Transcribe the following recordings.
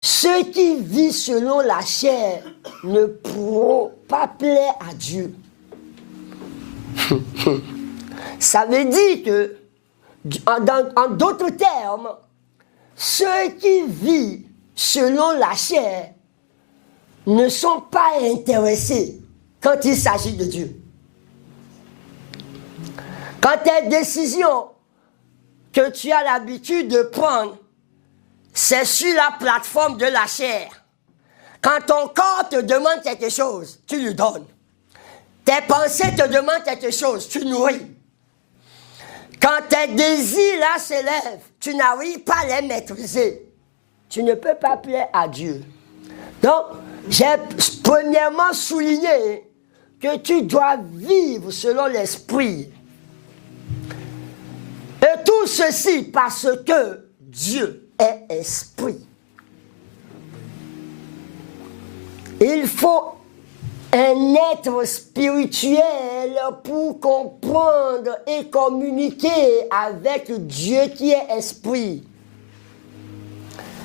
ceux qui vivent selon la chair ne pourront pas plaire à Dieu. Ça veut dire que, en d'autres termes, ceux qui vivent selon la chair ne sont pas intéressés quand il s'agit de Dieu. Quand tes décisions que tu as l'habitude de prendre, c'est sur la plateforme de la chair. Quand ton corps te demande quelque chose, tu lui donnes. Tes pensées te demandent quelque chose, tu nourris. Quand tes désirs là s'élèvent, tu n'arrives pas à les maîtriser. Tu ne peux pas plaire à Dieu. Donc, j'ai premièrement souligné que tu dois vivre selon l'esprit. Et tout ceci parce que Dieu est esprit. Il faut un être spirituel pour comprendre et communiquer avec Dieu qui est esprit.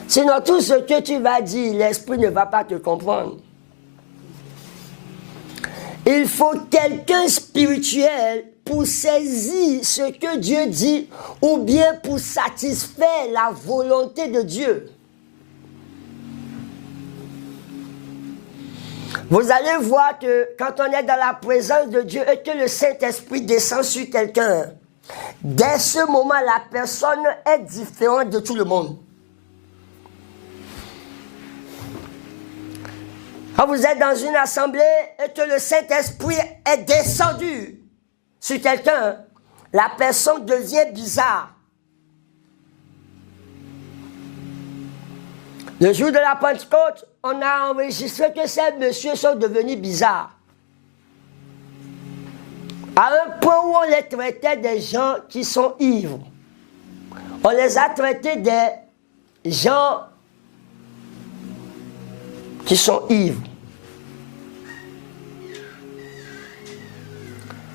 Sinon, tout ce que tu vas dire, l'esprit ne va pas te comprendre. Il faut quelqu'un spirituel pour saisir ce que Dieu dit ou bien pour satisfaire la volonté de Dieu. Vous allez voir que quand on est dans la présence de Dieu et que le Saint-Esprit descend sur quelqu'un, dès ce moment, la personne est différente de tout le monde. Quand vous êtes dans une assemblée et que le Saint-Esprit est descendu sur quelqu'un, la personne devient bizarre. Le jour de la Pentecôte, on a enregistré que ces messieurs sont devenus bizarres. À un point où on les traitait des gens qui sont ivres. On les a traités des gens qui sont ivres.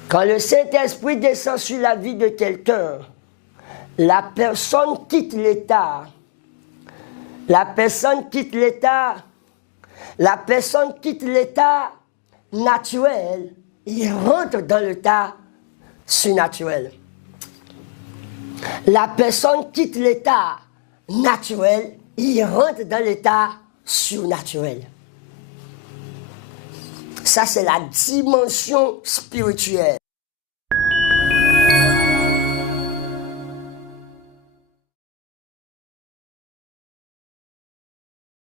Quand le Saint-Esprit descend sur la vie de quelqu'un, la personne quitte l'état. La personne quitte l'état naturel, il rentre dans l'état surnaturel. La personne quitte l'état naturel, il rentre dans l'état surnaturel. Ça, c'est la dimension spirituelle.